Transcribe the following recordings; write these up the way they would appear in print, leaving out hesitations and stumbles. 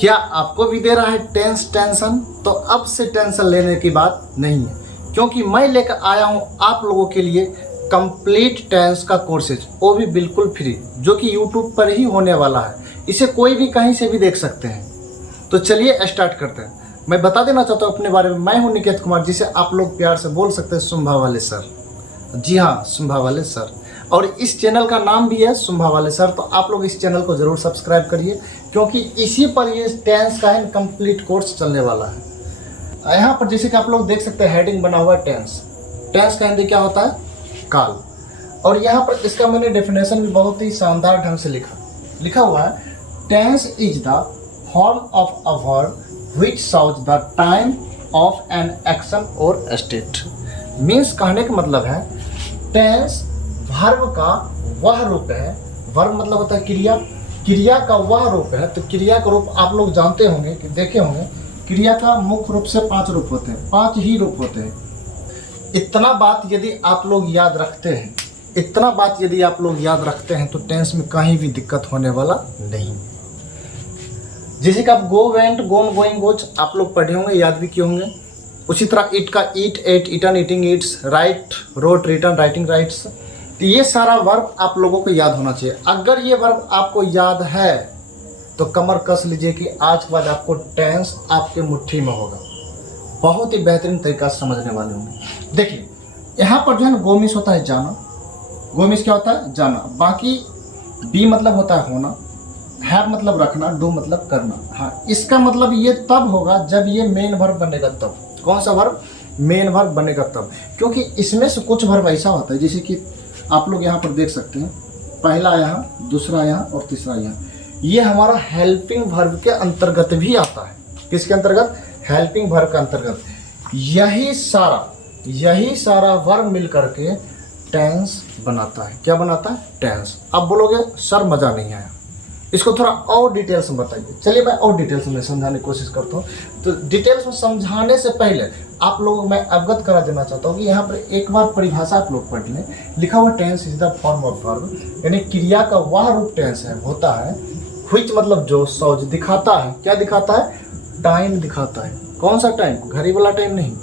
क्या आपको भी दे रहा है टेंशन? तो अब से टेंशन लेने की बात नहीं है, क्योंकि मैं लेकर आया हूं आप लोगों के लिए कंप्लीट टेंस का कोर्सेज, वो भी बिल्कुल फ्री, जो कि यूट्यूब पर ही होने वाला है। इसे कोई भी कहीं से भी देख सकते हैं। तो चलिए स्टार्ट करते हैं। मैं बता देना चाहता हूँ अपने बारे में, मैं हूँ निकेत कुमार, जिसे आप लोग प्यार से बोल सकते हैं सुंभा वाले सर। जी हाँ, सुंभा वाले सर। और इस चैनल का नाम भी है सुंभा वाले सर। तो आप लोग इस चैनल को ज़रूर सब्सक्राइब करिए, क्योंकि इसी पर ये टेंस का कंप्लीट कोर्स चलने वाला है। यहाँ पर जैसे कि आप लोग देख सकते हैं हेडिंग बना हुआ है टेंस। टेंस का हिंदी क्या होता है? काल। और यहाँ पर इसका मैंने डेफिनेशन भी बहुत ही शानदार ढंग से लिखा हुआ है। Tense is the form of a verb which shows the time of an action or state। Means कहने का मतलब है टेंस वर्ब का वह रूप है। वर्ब मतलब होता है क्रिया, क्रिया का वह रूप है। तो क्रिया का रूप आप लोग जानते होंगे कि देखे होंगे, क्रिया का मुख्य रूप से 5 रूप होते हैं, 5 ही रूप होते हैं। इतना बात यदि आप लोग याद रखते हैं तो टेंस में कहीं भी दिक्कत होने वाला नहीं। जैसे कि आप गो, वेंट, गोन, गोइंग, गोच आप लोग पढ़े होंगे, याद भी किए होंगे। उसी तरह ईट का eat, ate, eaten, eating, eats, write, wrote, written, writing, writes. तो ये सारा वर्ब आप लोगों को याद होना चाहिए। अगर ये वर्ब आपको याद है तो कमर कस लीजिए कि आज के बाद आपको टेंस आपके मुट्ठी में होगा। बहुत ही बेहतरीन तरीका से समझने वाले होंगे। देखिए यहाँ पर जो है ना, गोमिस होता है जाना। गोमिस क्या होता है? जाना। बाकी बी मतलब होता है होना, हैव मतलब रखना, डू मतलब करना। हाँ, इसका मतलब ये तब होगा जब ये मेन वर्ब बनेगा तब। कौन सा वर्ब? मेन वर्ब बनेगा तब। क्योंकि इसमें से कुछ वर्ब ऐसा होता है, जैसे कि आप लोग यहाँ पर देख सकते हैं, पहला यहाँ, दूसरा यहाँ और तीसरा यहाँ। ये हमारा हेल्पिंग वर्ब के अंतर्गत भी आता है। किसके अंतर्गत? हेल्पिंग वर्ब के अंतर्गत। यही सारा वर्ब मिल करके टेंस बनाता है। क्या बनाता है? टेंस। अब बोलोगे सर मज़ा नहीं आया, इसको थोड़ा और डिटेल्स में बताइए। चलिए मैं और डिटेल्स में समझाने की कोशिश करता हूँ। तो डिटेल्स में समझाने से पहले आप लोगों को मैं अवगत करा देना चाहता हूँ कि यहाँ पर एक बार परिभाषा आप लोग पढ़ लें। लिखा हुआ tense is the form of verb, यानी क्रिया का वह रूप टेंस है होता है व्हिच मतलब जो, शोज दिखाता है। क्या दिखाता है? टाइम दिखाता है। कौन सा टाइम? घड़ी वाला टाइम नहीं।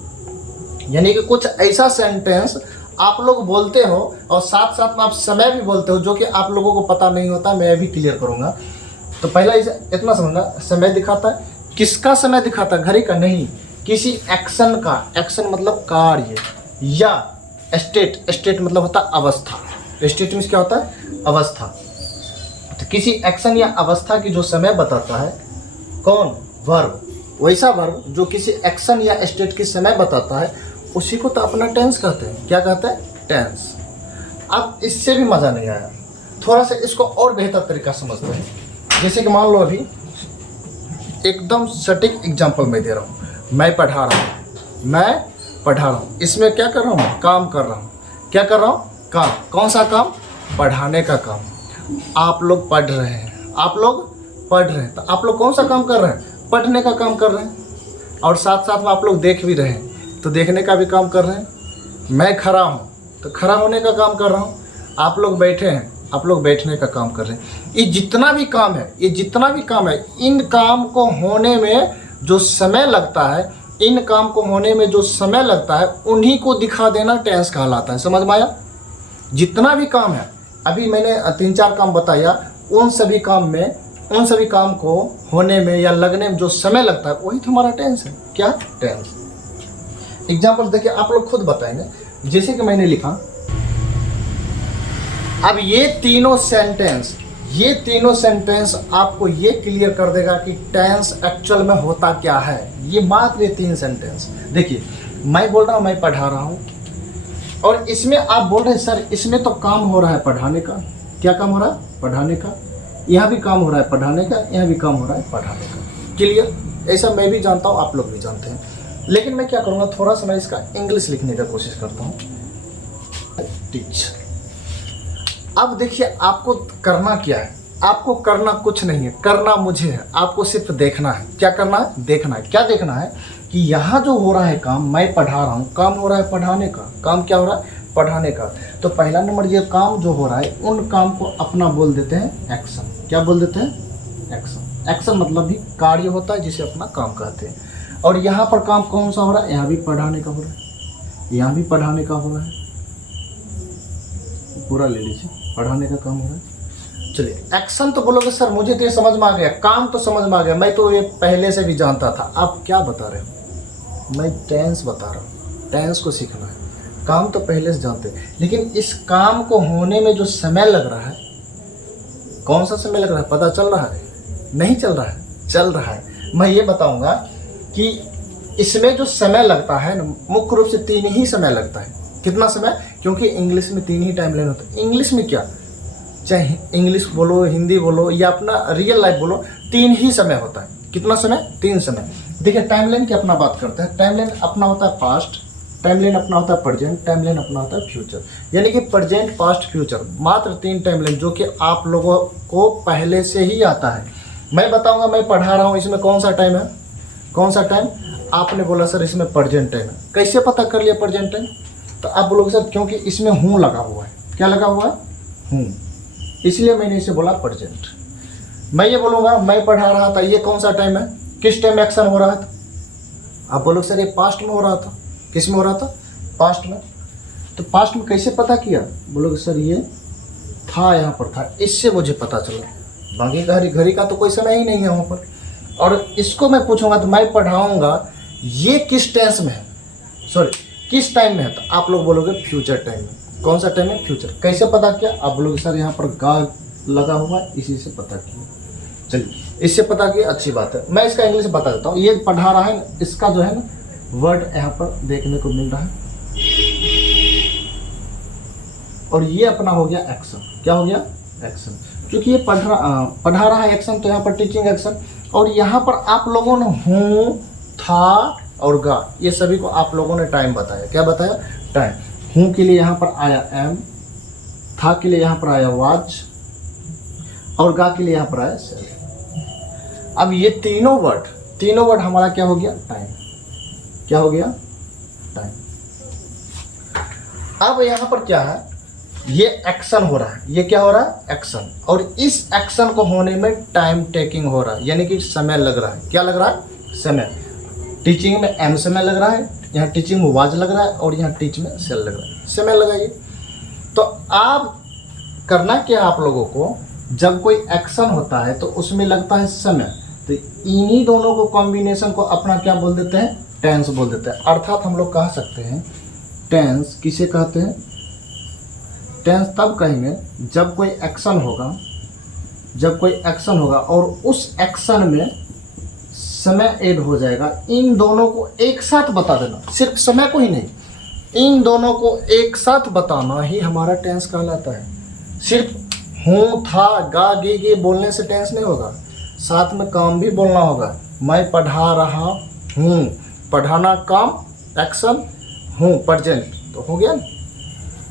यानी कि कुछ ऐसा सेंटेंस आप लोग बोलते हो और साथ साथ में आप समय भी बोलते हो, जो कि आप लोगों को पता नहीं होता। मैं भी क्लियर करूंगा। तो पहला इसे इतना समझना, समय दिखाता है। किसका समय दिखाता है? घड़ी का नहीं, किसी एक्शन का। एक्शन मतलब कार्य, या स्टेट। स्टेट मतलब होता है अवस्था। स्टेट मीन्स क्या होता है? अवस्था। तो किसी एक्शन या अवस्था की जो समय बताता है, कौन? वर्ब। वैसा वर्ब जो किसी एक्शन या स्टेट की समय बताता है, उसी को तो अपना टेंस कहते हैं। क्या कहते हैं? टेंस। अब इससे भी मज़ा नहीं आया, थोड़ा सा इसको और बेहतर तरीका समझते हैं। जैसे कि मान लो अभी एकदम सटीक एग्जांपल मैं दे रहा हूँ। मैं पढ़ा रहा हूँ। इसमें क्या कर रहा हूँ? काम कर रहा हूँ। क्या कर रहा हूँ? काम। कौन सा काम? पढ़ाने का काम। आप लोग पढ़ रहे हैं, तो आप लोग कौन सा काम कर रहे हैं? पढ़ने का काम कर रहे हैं। और साथ साथ में आप लोग देख भी रहे हैं, तो देखने का भी काम कर रहे हैं। मैं खड़ा हूँ, तो खड़ा होने का काम कर रहा हूँ। आप लोग बैठे हैं, आप लोग बैठने का काम कर रहे हैं। ये जितना भी काम है, इन काम को होने में जो समय लगता है, उन्हीं को दिखा देना टेंस कहलाता है। समझ में आया? जितना भी काम है, अभी मैंने 3-4 काम बताया, उन सभी काम को होने में या लगने में जो समय लगता है, वही तो हमारा टेंस है। क्या? टेंस। एग्जाम्पल देखिए, आप लोग खुद बताएंगे। जैसे कि मैंने लिखा, अब ये तीनों सेंटेंस आपको ये क्लियर कर देगा कि टेंस एक्चुअल में होता क्या है। ये मात्र ये 3 सेंटेंस। देखिए, मैं बोल रहा हूँ मैं पढ़ा रहा हूँ, और इसमें आप बोल रहे हैं सर इसमें तो काम हो रहा है पढ़ाने का। क्या काम हो रहा है? पढ़ाने का। यहाँ भी काम हो रहा है पढ़ाने का, यहाँ भी काम हो रहा है पढ़ाने का। क्लियर? ऐसा मैं भी जानता हूँ, आप लोग भी जानते हैं। लेकिन मैं क्या करूँगा, थोड़ा सा मैं इसका इंग्लिश लिखने का कोशिश करता हूँ। टीच। अब देखिए, आपको करना क्या है? आपको करना कुछ नहीं है, करना मुझे है। आपको सिर्फ देखना है। क्या करना है? देखना है। क्या देखना है? कि यहाँ जो हो रहा है काम, मैं पढ़ा रहा हूँ, काम हो रहा है पढ़ाने का। काम क्या हो रहा है? पढ़ाने का। तो पहला नंबर, ये काम जो हो रहा है, उन काम को अपना बोल देते हैं एक्शन। क्या बोल देते हैं? एक्शन। एक्शन मतलब भी कार्य होता है जिसे अपना काम कहते हैं। और यहाँ पर काम कौन सा हो रहा है, यहाँ भी पढ़ाने का हो रहा है, यहाँ भी पढ़ाने का हो रहा है, पूरा ले लीजिए, पढ़ाने का काम हो रहा है। चलिए एक्शन तो बोलोगे सर मुझे तो ये समझ में आ गया, काम तो समझ में आ गया, मैं तो ये पहले से भी जानता था। आप क्या बता रहे हो, मैं टेंस बता रहा हूँ, टेंस को सीखना है। काम तो पहले से जानते हैं, लेकिन इस काम को होने में जो समय लग रहा है, कौन सा समय लग रहा है, पता चल रहा है, नहीं चल रहा है, चल रहा है। मैं ये बताऊंगा कि इसमें जो समय लगता है मुख्य रूप से 3 ही समय लगता है। कितना समय, क्योंकि इंग्लिश में 3 ही टाइम लाइन होता है। इंग्लिश में क्या, चाहे इंग्लिश बोलो, हिंदी बोलो या अपना रियल लाइफ बोलो, 3 ही समय होता है। कितना समय, 3 समय। देखिए टाइम लाइन की अपना बात करते हैं। टाइम लाइन अपना होता है पास्ट, टाइम लाइन अपना होता है प्रेजेंट, टाइम लाइन अपना होता है फ्यूचर। यानी कि प्रेजेंट, पास्ट, फ्यूचर, मात्र 3 टाइम लाइन जो कि आप लोगों को पहले से ही आता है। मैं बताऊंगा, मैं पढ़ा रहा हूँ, इसमें कौन सा टाइम है, कौन सा टाइम। आपने बोला सर इसमें प्रेजेंट टाइम है, कैसे पता कर लिया प्रेजेंट टाइम, तो आप बोलोगे सर क्योंकि इसमें हूँ लगा हुआ है। क्या लगा हुआ है, हूँ, इसलिए मैंने इसे बोला प्रेजेंट। मैं ये बोलूँगा मैं पढ़ा रहा था, ये कौन सा टाइम है, किस टाइम एक्शन हो रहा था। आप बोलोगे सर ये पास्ट में हो रहा था। किस में हो रहा था, पास्ट में। तो पास्ट में कैसे पता किया, बोलोगे सर ये था, यहाँ पर था, इससे मुझे पता चला। बाकी घड़ी का तो कोई समय ही नहीं है वहाँ पर। और इसको मैं पूछूंगा तो मैं पढ़ाऊंगा ये किस टेंस में है, सॉरी किस टाइम में है, तो आप लोग बोलोगे फ्यूचर टाइम में। कौन सा टाइम है, फ्यूचर। कैसे पता किया, आप बोलोगे सर यहाँ पर गा लगा हुआ है, इसी से पता किया। चलिए इससे पता किया, अच्छी बात है। मैं इसका इंग्लिश बता देता हूँ। ये पढ़ा रहा है, इसका जो है ना वर्ड यहाँ पर देखने को मिल रहा है, और ये अपना हो गया एक्शन। क्या हो गया, एक्शन। क्योंकि ये पढ़ा रहा है एक्शन, तो यहाँ पर टीचिंग एक्शन। और यहाँ पर आप लोगों ने हूँ, था और गा, ये सभी को आप लोगों ने टाइम बताया। क्या बताया, टाइम। हूँ के लिए यहाँ पर आया एम, था के लिए यहाँ पर आया वाज, और गा के लिए यहाँ पर आया सेल। अब ये तीनों वर्ड हमारा क्या हो गया, टाइम। क्या हो गया, टाइम। अब यहाँ पर क्या है, ये एक्शन हो रहा है। ये क्या हो रहा है, एक्शन। और इस एक्शन को होने में टाइम टेकिंग हो रहा है, यानी कि समय लग रहा है। क्या लग रहा है, समय। टीचिंग में एम समय लग रहा है, यहाँ टीचिंग में वाज लग रहा है, और यहाँ टीच में सेल लग रहा है। समय लगाइए। तो आप करना क्या, आप लोगों को जब कोई एक्शन होता है तो उसमें लगता है समय, तो इन्हीं दोनों को कॉम्बिनेशन को अपना क्या बोल देते हैं, टेंस बोल देते हैं। अर्थात हम लोग कह सकते हैं टेंस किसे कहते हैं, टेंस तब कहेंगे जब कोई एक्शन होगा, और उस एक्शन में समय ऐड हो जाएगा। इन दोनों को एक साथ बता देना, सिर्फ समय को ही नहीं, इन दोनों को एक साथ बताना ही हमारा टेंस कहलाता है। सिर्फ हूँ, था, गा, गे बोलने से टेंस नहीं होगा, साथ में काम भी बोलना होगा। मैं पढ़ा रहा हूँ, पढ़ाना काम, एक्शन, हूँ प्रेजेंट, तो हो गया।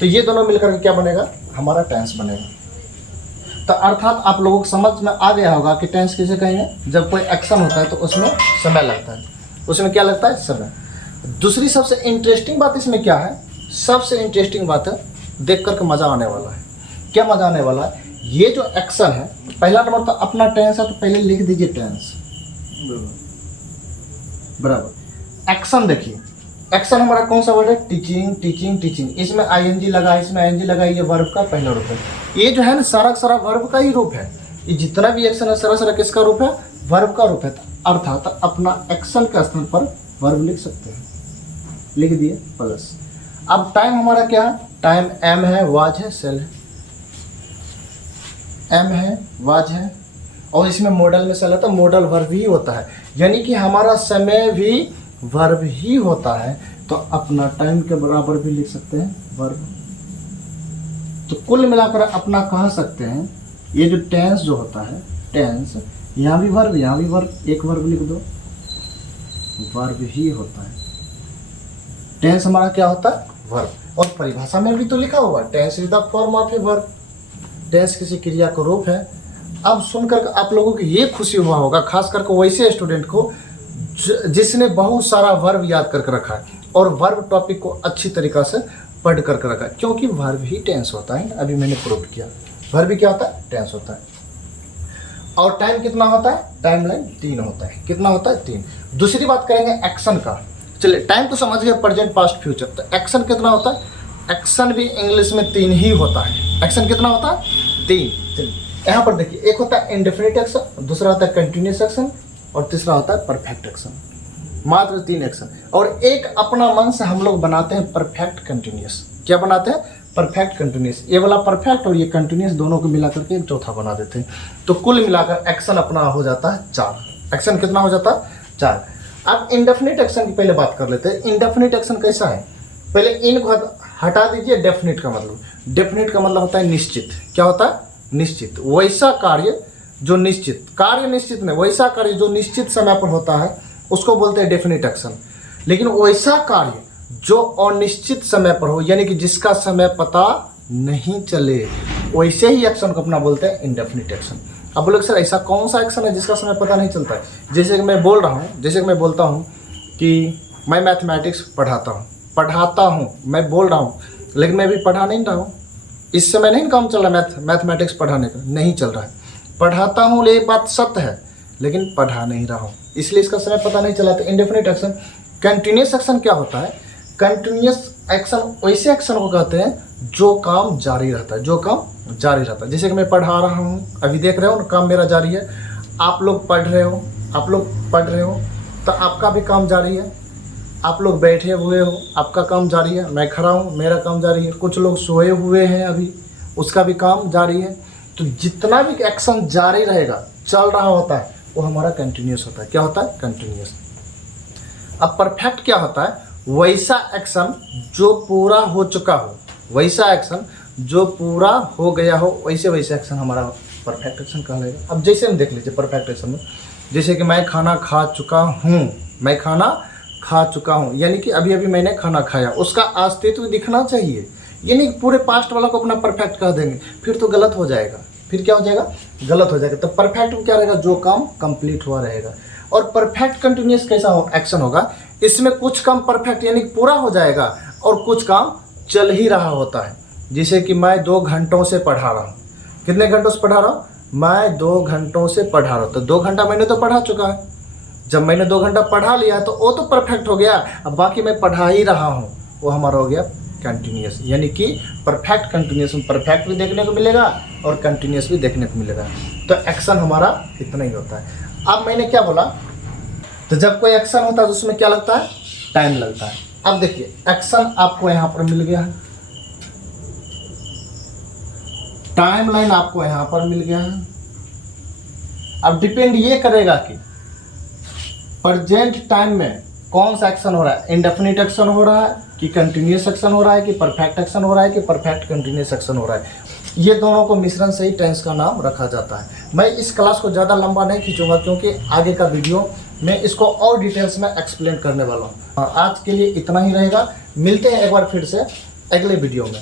तो ये दोनों मिलकर के क्या बनेगा, हमारा टेंस बनेगा। तो अर्थात आप लोगों को समझ में आ गया होगा कि टेंस किसे कहेंगे, जब कोई एक्शन होता है तो उसमें समय लगता है। उसमें क्या लगता है, समय। दूसरी सबसे इंटरेस्टिंग बात इसमें क्या है, सबसे इंटरेस्टिंग बात है, देख करके मज़ा आने वाला है। क्या मज़ा आने वाला है, ये जो एक्शन है, पहला नंबर तो अपना टेंस है, तो पहले लिख दीजिए टेंस बराबर एक्शन। देखिए एक्शन हमारा कौन सा वर्ड है, टीचिंग। इसमें आईएनजी लगा है, इसमें आईएनजी लगा है, ये वर्ब का पहला रूप है। ये जो है ना सारा का सारा वर्ब का ही रूप है। ये जितना भी एक्शन है सारा किसका रूप है, वर्ब का रूप है। अर्थात अपना एक्शन का स्थान पर वर्ब लिख सकते हैं, लिख दिए प्लस। अब टाइम हमारा क्या है, टाइम एम है, वाज है, सेल है। एम है, वाज है, और इसमें मॉडल में सेल है, तो मॉडल वर्ब ही होता है, यानी कि हमारा समय भी वर्ब ही होता है। तो अपना टाइम के बराबर भी लिख सकते हैं वर्ब। तो कुल मिलाकर अपना कह सकते हैं ये जो टेंस जो होता है, टेंस यहाँ भी वर्ब, यहाँ भी वर्ब, एक वर्ब लिख दो, वर्ब ही होता है। टेंस हमारा क्या होता है, वर्ब। और परिभाषा में भी तो लिखा हुआ है tense is the form of a verb. Tense किसी क्रिया का रूप है। अब सुनकर आप लोगों को ये खुशी हुआ होगा, खास करके वैसे स्टूडेंट को जिसने बहुत सारा वर्ब याद करके रखा है और वर्ब टॉपिक को अच्छी तरीक़ा से पढ़ करके रखा है, क्योंकि वर्ब ही टेंस होता है। अभी मैंने प्रूव किया वर्ब भी क्या होता है, टेंस होता है। और टाइम कितना होता है, टाइम लाइन 3 होता है। कितना होता है, 3। दूसरी बात करेंगे एक्शन का। चलिए टाइम तो समझ गए, प्रेजेंट पास्ट फ्यूचर। तो एक्शन कितना होता है, एक्शन भी इंग्लिश में 3 ही होता है। एक्शन कितना होता है, 3। चलिए यहाँ पर देखिए, एक होता है इंडेफिनिट एक्शन, दूसरा होता है कंटिन्यूस एक्शन और तीसरा होता है परफेक्ट एक्शन। मात्र 3 एक्शन। और एक अपना मन से हम लोग बनाते हैं परफेक्ट कंटिन्यूस। क्या बनाते हैं, परफेक्ट कंटिन्यूस। ये वाला परफेक्ट और ये कंटिन्यूस दोनों को मिलाकर के एक चौथा बना देते हैं। तो कुल मिलाकर एक्शन अपना हो जाता है 4। एक्शन कितना हो जाता है, 4। अब इंडेफिनिट एक्शन की पहले बात कर लेते हैं। इंडेफिनिट एक्शन कैसा है, पहले इन को हटा दीजिए। डेफिनिट का मतलब, डेफिनिट का मतलब होता है निश्चित। क्या होता है, निश्चित। वैसा कार्य जो निश्चित, कार्य निश्चित नहीं, वैसा कार्य जो निश्चित समय पर होता है उसको बोलते हैं डेफिनिट एक्शन। लेकिन वैसा कार्य जो अनिश्चित समय पर हो, यानी कि जिसका समय पता नहीं चले, वैसे ही एक्शन को अपना बोलते हैं इंडेफिनिट एक्शन। अब बोले सर ऐसा कौन सा एक्शन है जिसका समय पता नहीं चलता है। जैसे कि मैं बोल रहा हूँ, जैसे कि मैं बोलता हूँ कि मैं मैथमेटिक्स पढ़ाता हूँ, मैं बोल रहा हूँ, लेकिन मैं भी पढ़ा नहीं रहा हूँ। इस समय नहीं काम चल रहा है मैथमेटिक्स पढ़ाने का, नहीं चल रहा है। पढ़ाता हूँ ये बात सत्य है, लेकिन पढ़ा नहीं रहा हूँ, इसलिए इसका समय पता नहीं चला। तो इंडेफिनिट एक्शन। कंटिन्यूस एक्शन क्या होता है, कंटिन्यूस एक्शन वैसे एक्शन को कहते हैं जो काम जारी रहता है, जो काम जारी रहता है। जैसे कि मैं पढ़ा रहा हूँ, अभी देख रहे हो ना, काम मेरा जारी है। आप लोग पढ़ रहे हो, तो आपका भी काम जारी है। आप लोग बैठे हुए हो, आपका काम जारी है। मैं खड़ा हूँ, मेरा काम जारी है। कुछ लोग सोए हुए हैं अभी, उसका भी काम जारी है। तो जितना भी एक्शन जारी रहेगा, चल रहा होता है, वो हमारा कंटिन्यूस होता है। क्या होता है, कंटिन्यूस। अब परफेक्ट क्या होता है, वैसा एक्शन जो पूरा हो चुका हो, वैसा एक्शन जो पूरा हो गया हो, वैसे एक्शन हमारा परफेक्ट एक्शन कहलाएगा। अब जैसे हम देख लीजिए परफेक्ट एक्शन में, जैसे कि मैं खाना खा चुका हूँ, मैं खाना खा चुका हूँ, यानी कि अभी अभी मैंने खाना खाया, उसका अस्तित्व दिखना चाहिए। यानी पूरे पास्ट वाला को अपना परफेक्ट कह देंगे, फिर तो गलत हो जाएगा। फिर क्या हो जाएगा, गलत हो जाएगा। तो परफेक्ट में क्या रहेगा, जो काम कंप्लीट हुआ रहेगा। और परफेक्ट कंटिन्यूस कैसा हो एक्शन होगा, इसमें कुछ काम परफेक्ट यानी कि पूरा हो जाएगा और कुछ काम चल ही रहा होता है। जैसे कि मैं 2 घंटों से पढ़ा रहा हूँ। कितने घंटों से पढ़ा रहा हूँ, मैं 2 घंटों से पढ़ा रहा हूँ। तो 2 घंटा मैंने तो पढ़ा चुका है। जब मैंने 2 घंटा पढ़ा लिया तो वो तो परफेक्ट हो गया। अब बाकी मैं पढ़ा ही रहा हूँ, वो हमारा हो गया कंटिन्यूस। यानी कि परफेक्ट कंटिन्यूस में परफेक्ट भी देखने को मिलेगा और कंटिन्यूस भी देखने को मिलेगा। तो एक्शन हमारा इतना ही होता है। अब मैंने क्या बोला, तो जब कोई एक्शन होता है तो उसमें क्या लगता है, टाइम लगता है। अब देखिए एक्शन आपको यहाँ पर मिल गया है, टाइम लाइन आपको यहाँ पर मिल गया है। अब डिपेंड ये करेगा कि प्रेजेंट टाइम में कौन सा एक्शन हो रहा है, इंडेफिनिट एक्शन हो रहा है कि कंटिन्यूस एक्शन हो रहा है कि परफेक्ट एक्शन हो रहा है कि परफेक्ट कंटिन्यूस एक्शन हो रहा है। ये दोनों को मिश्रण से ही टेंस का नाम रखा जाता है। मैं इस क्लास को ज़्यादा लंबा नहीं खींचूंगा क्योंकि आगे का वीडियो मैं इसको और डिटेल्स में एक्सप्लेन करने वाला हूँ। आज के लिए इतना ही रहेगा, मिलते हैं एक बार फिर से अगले वीडियो में।